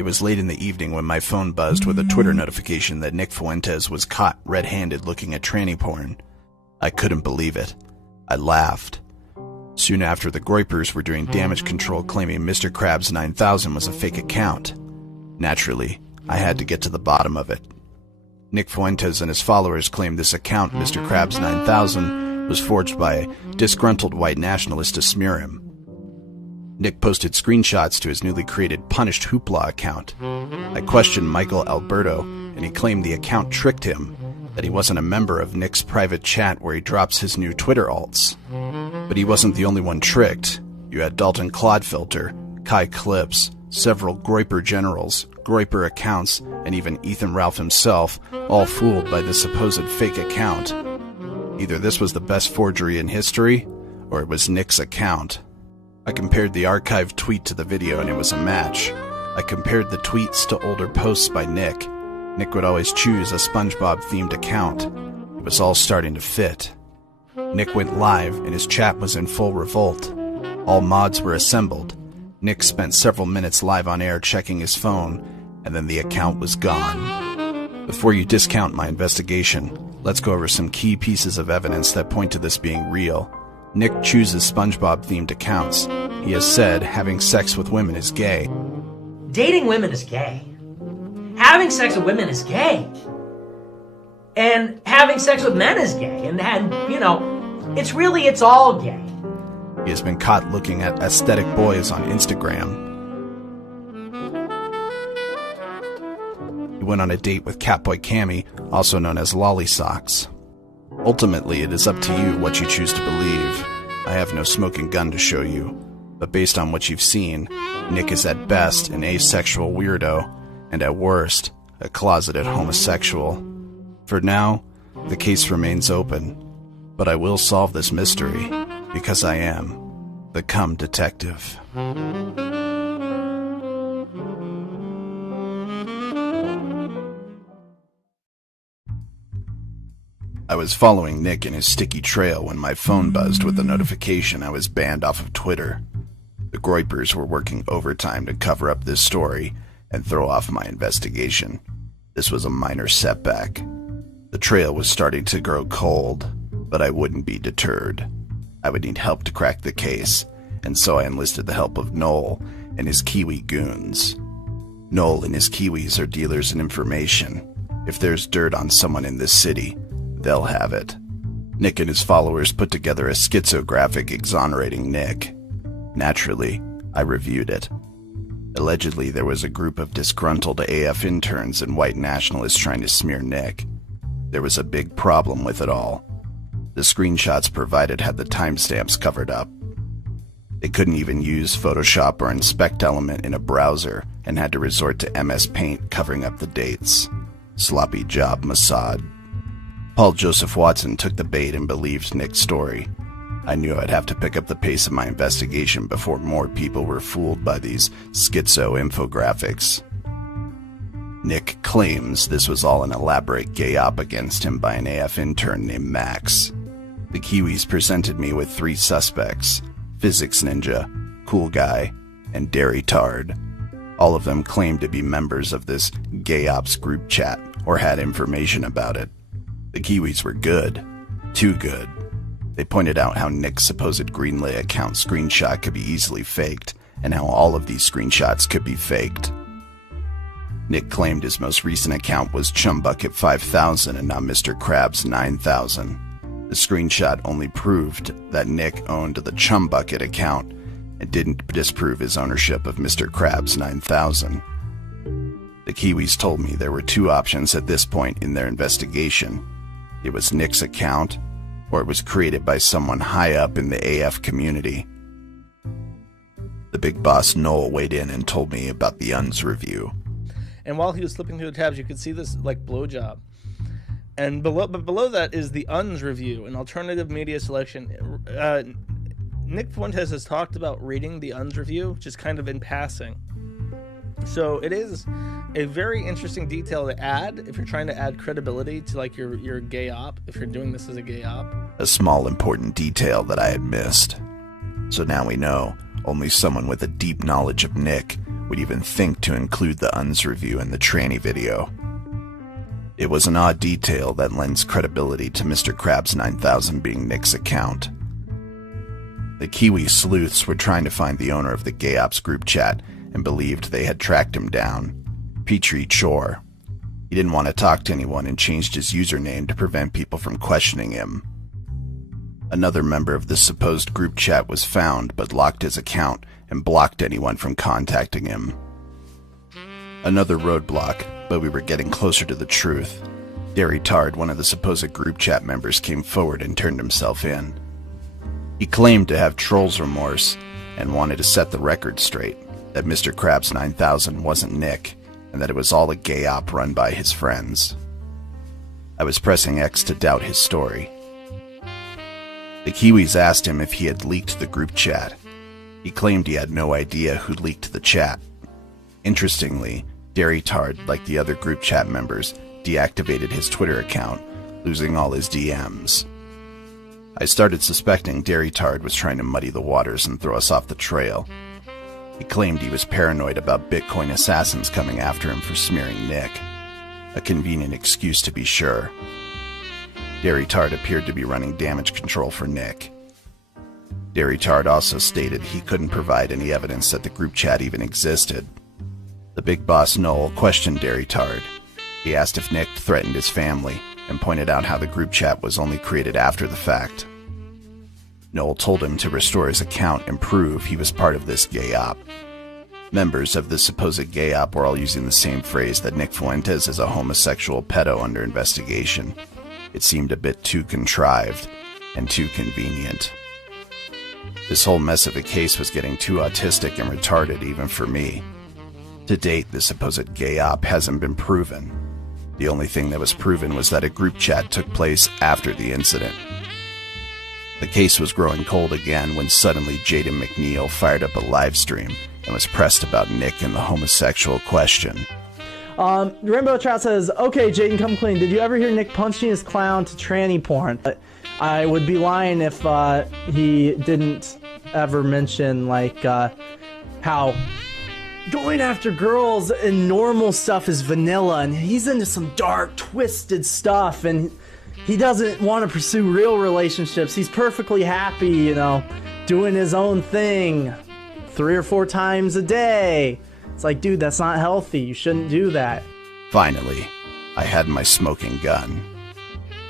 It was late in the evening when my phone buzzed with a Twitter notification that Nick Fuentes was caught red-handed looking at tranny porn. I couldn't believe it. I laughed. Soon after, the Groypers were doing damage control claiming MrKrabs9000 was a fake account. Naturally, I had to get to the bottom of it. Nick Fuentes and his followers claimed this account, MrKrabs9000, was forged by a disgruntled white nationalist to smear him. Nick posted screenshots to his newly created Punished Hoopla account. I questioned Michael Alberto, and he claimed the account tricked him, that he wasn't a member of Nick's private chat where he drops his new Twitter alts. But he wasn't the only one tricked. You had Dalton Clodfilter, Kai Clips, several Groyper generals, Groyper accounts, and even Ethan Ralph himself, all fooled by this supposed fake account. Either this was the best forgery in history, or it was Nick's account. I compared the archived tweet to the video and it was a match. I compared the tweets to older posts by Nick. Nick would always choose a SpongeBob-themed account. It was all starting to fit. Nick went live and his chat was in full revolt. All mods were assembled. Nick spent several minutes live on air checking his phone, and then the account was gone. Before you discount my investigation, let's go over some key pieces of evidence that point to this being real. Nick chooses SpongeBob-themed accounts. He has said having sex with women is gay. Dating women is gay. Having sex with women is gay. And having sex with men is gay. And you know, it's all gay. He has been caught looking at aesthetic boys on Instagram. He went on a date with Catboy Cammy, also known as Lolly Socks. Ultimately, it is up to you what you choose to believe. I have no smoking gun to show you, but based on what you've seen, Nick is at best an asexual weirdo, and at worst, a closeted homosexual. For now, the case remains open, but I will solve this mystery, because I am the Cum Detective. I was following Nick in his sticky trail when my phone buzzed with the notification I was banned off of Twitter. The Groypers were working overtime to cover up this story and throw off my investigation. This was a minor setback. The trail was starting to grow cold, but I wouldn't be deterred. I would need help to crack the case, and so I enlisted the help of Noel and his Kiwi goons. Noel and his Kiwis are dealers in information. If there's dirt on someone in this city, they'll have it. Nick and his followers put together a schizographic exonerating Nick. Naturally, I reviewed it. Allegedly, there was a group of disgruntled AF interns and white nationalists trying to smear Nick. There was a big problem with it all. The screenshots provided had the timestamps covered up. They couldn't even use Photoshop or Inspect Element in a browser and had to resort to MS Paint covering up the dates. Sloppy job, Mossad. Paul Joseph Watson took the bait and believed Nick's story. I knew I'd have to pick up the pace of my investigation before more people were fooled by these schizo infographics. Nick claims this was all an elaborate gay op against him by an AF intern named Max. The Kiwis presented me with 3 suspects: Physics Ninja, Cool Guy, and Dairy Tard. All of them claimed to be members of this gay ops group chat or had information about it. The Kiwis were good. Too good. They pointed out how Nick's supposed Greenlay account screenshot could be easily faked, and how all of these screenshots could be faked. Nick claimed his most recent account was Chumbucket5000 and not MrKrabs9000. The screenshot only proved that Nick owned the Chumbucket account and didn't disprove his ownership of MrKrabs9000. The Kiwis told me there were 2 options at this point in their investigation. It was Nick's account, or it was created by someone high up in the AF community. The big boss Noel weighed in and told me about the UNS review. And while he was flipping through the tabs, you could see this like blowjob. And below that is the UNS review, an alternative media selection. Nick Fuentes has talked about reading the UNS review, just kind of in passing. So it is a very interesting detail to add if you're trying to add credibility to like your gay op, if you're doing this as a gay op. A small important detail that I had missed. So now we know only someone with a deep knowledge of Nick would even think to include the UN's review in the tranny video. It was an odd detail that lends credibility to MrKrabs9000 being Nick's account. The Kiwi sleuths were trying to find the owner of the Gay Ops group chat and believed they had tracked him down, Petrie Chor. He didn't want to talk to anyone and changed his username to prevent people from questioning him. Another member of this supposed group chat was found but locked his account and blocked anyone from contacting him. Another roadblock, but we were getting closer to the truth. Derry Tard, one of the supposed group chat members, came forward and turned himself in. He claimed to have trolls remorse and wanted to set the record straight, that MrKrabs9000 wasn't Nick, and that it was all a gay op run by his friends. I was pressing X to doubt his story. The Kiwis asked him if he had leaked the group chat. He claimed he had no idea who leaked the chat. Interestingly, Derry Tard, like the other group chat members, deactivated his Twitter account, losing all his DMs. I started suspecting Derry Tard was trying to muddy the waters and throw us off the trail. He claimed he was paranoid about Bitcoin assassins coming after him for smearing Nick. A convenient excuse to be sure. Derry Tard appeared to be running damage control for Nick. Derry Tard also stated he couldn't provide any evidence that the group chat even existed. The big boss Noel questioned Derry Tard. He asked if Nick threatened his family and pointed out how the group chat was only created after the fact. Noel told him to restore his account and prove he was part of this gay op. Members of this supposed gay op were all using the same phrase that Nick Fuentes is a homosexual pedo under investigation. It seemed a bit too contrived and too convenient. This whole mess of a case was getting too autistic and retarded even for me. To date, the supposed gay op hasn't been proven. The only thing that was proven was that a group chat took place after the incident. The case was growing cold again when suddenly Jaden McNeil fired up a live stream and was pressed about Nick and the homosexual question. Rainbow Trout says, okay, Jaden, come clean. Did you ever hear Nick punching his clown to tranny porn? I would be lying if he didn't ever mention, like, how going after girls and normal stuff is vanilla, and he's into some dark, twisted stuff, and he doesn't want to pursue real relationships. He's perfectly happy, you know, doing his own thing 3 or 4 times a day. It's like, dude, that's not healthy. You shouldn't do that. Finally, I had my smoking gun.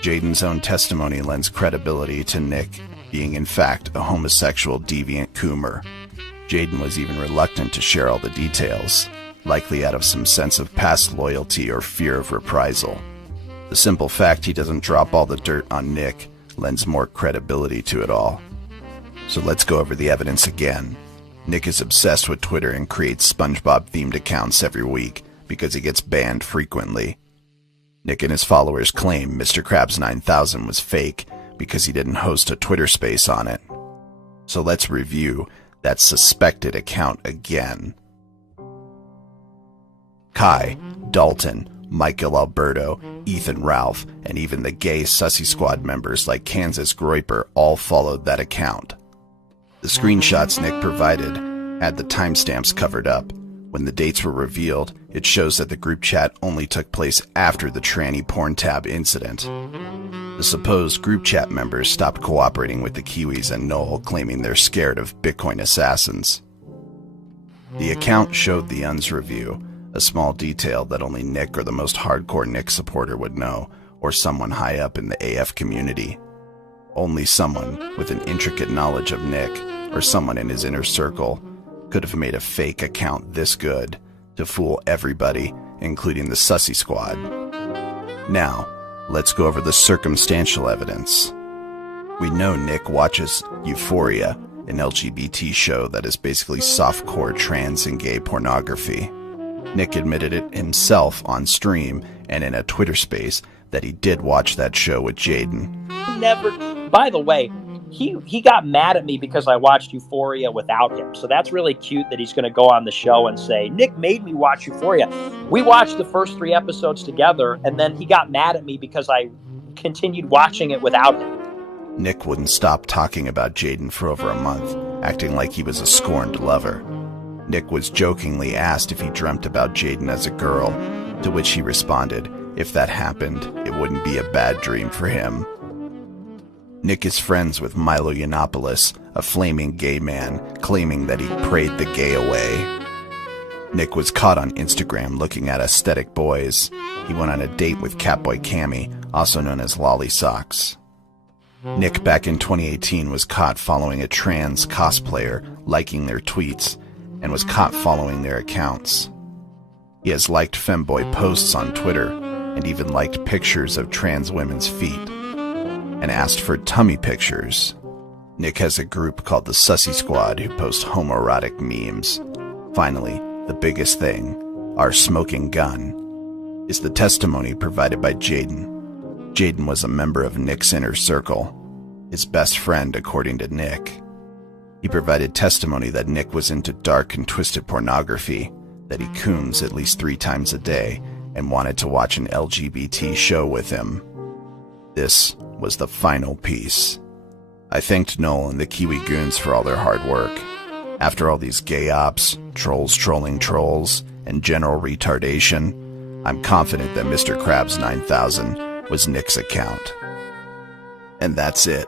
Jaden's own testimony lends credibility to Nick being in fact a homosexual deviant coomer. Jaden was even reluctant to share all the details, likely out of some sense of past loyalty or fear of reprisal. The simple fact he doesn't drop all the dirt on Nick lends more credibility to it all. So let's go over the evidence again. Nick is obsessed with Twitter and creates SpongeBob-themed accounts every week because he gets banned frequently. Nick and his followers claim MrKrabs9000 was fake because he didn't host a Twitter space on it. So let's review that suspected account again. Kai, Dalton, Michael Alberto, Ethan Ralph, and even the gay Sussy Squad members like Kansas Groiper all followed that account. The screenshots Nick provided had the timestamps covered up. When the dates were revealed, it shows that the group chat only took place after the tranny porn tab incident. The supposed group chat members stopped cooperating with the Kiwis and Noel, claiming they're scared of Bitcoin assassins. The account showed the UN's review, a small detail that only Nick or the most hardcore Nick supporter would know, or someone high up in the AF community. Only someone with an intricate knowledge of Nick, or someone in his inner circle, could have made a fake account this good to fool everybody, including the Sussy Squad. Now, let's go over the circumstantial evidence. We know Nick watches Euphoria, an LGBT show that is basically softcore trans and gay pornography. Nick admitted it himself on stream and in a Twitter space that he did watch that show with Jaden. By the way, he got mad at me because I watched Euphoria without him. So that's really cute that he's going to go on the show and say, Nick made me watch Euphoria. We watched the first 3 episodes together, and then he got mad at me because I continued watching it without him. Nick wouldn't stop talking about Jaden for over a month, acting like he was a scorned lover. Nick was jokingly asked if he dreamt about Jaden as a girl, to which he responded, if that happened, it wouldn't be a bad dream for him. Nick is friends with Milo Yiannopoulos, a flaming gay man claiming that he prayed the gay away. Nick was caught on Instagram looking at aesthetic boys. He went on a date with Catboy Cammy, also known as Lolly Socks. Nick back in 2018 was caught following a trans cosplayer, liking their tweets, and was caught following their accounts. He has liked femboy posts on Twitter, and even liked pictures of trans women's feet, and asked for tummy pictures. Nick has a group called the Sussy Squad who post homoerotic memes. Finally, the biggest thing, our smoking gun, is the testimony provided by Jaden. Jaden was a member of Nick's inner circle, his best friend according to Nick. He provided testimony that Nick was into dark and twisted pornography, that he coons at least 3 times a day, and wanted to watch an LGBT show with him. This was the final piece. I thanked Noel and the Kiwi Goons for all their hard work. After all these gay ops, trolls trolling trolls, and general retardation, I'm confident that MrKrabs9000 was Nick's account. And that's it.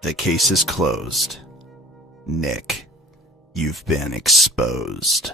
The case is closed. Nick, you've been exposed.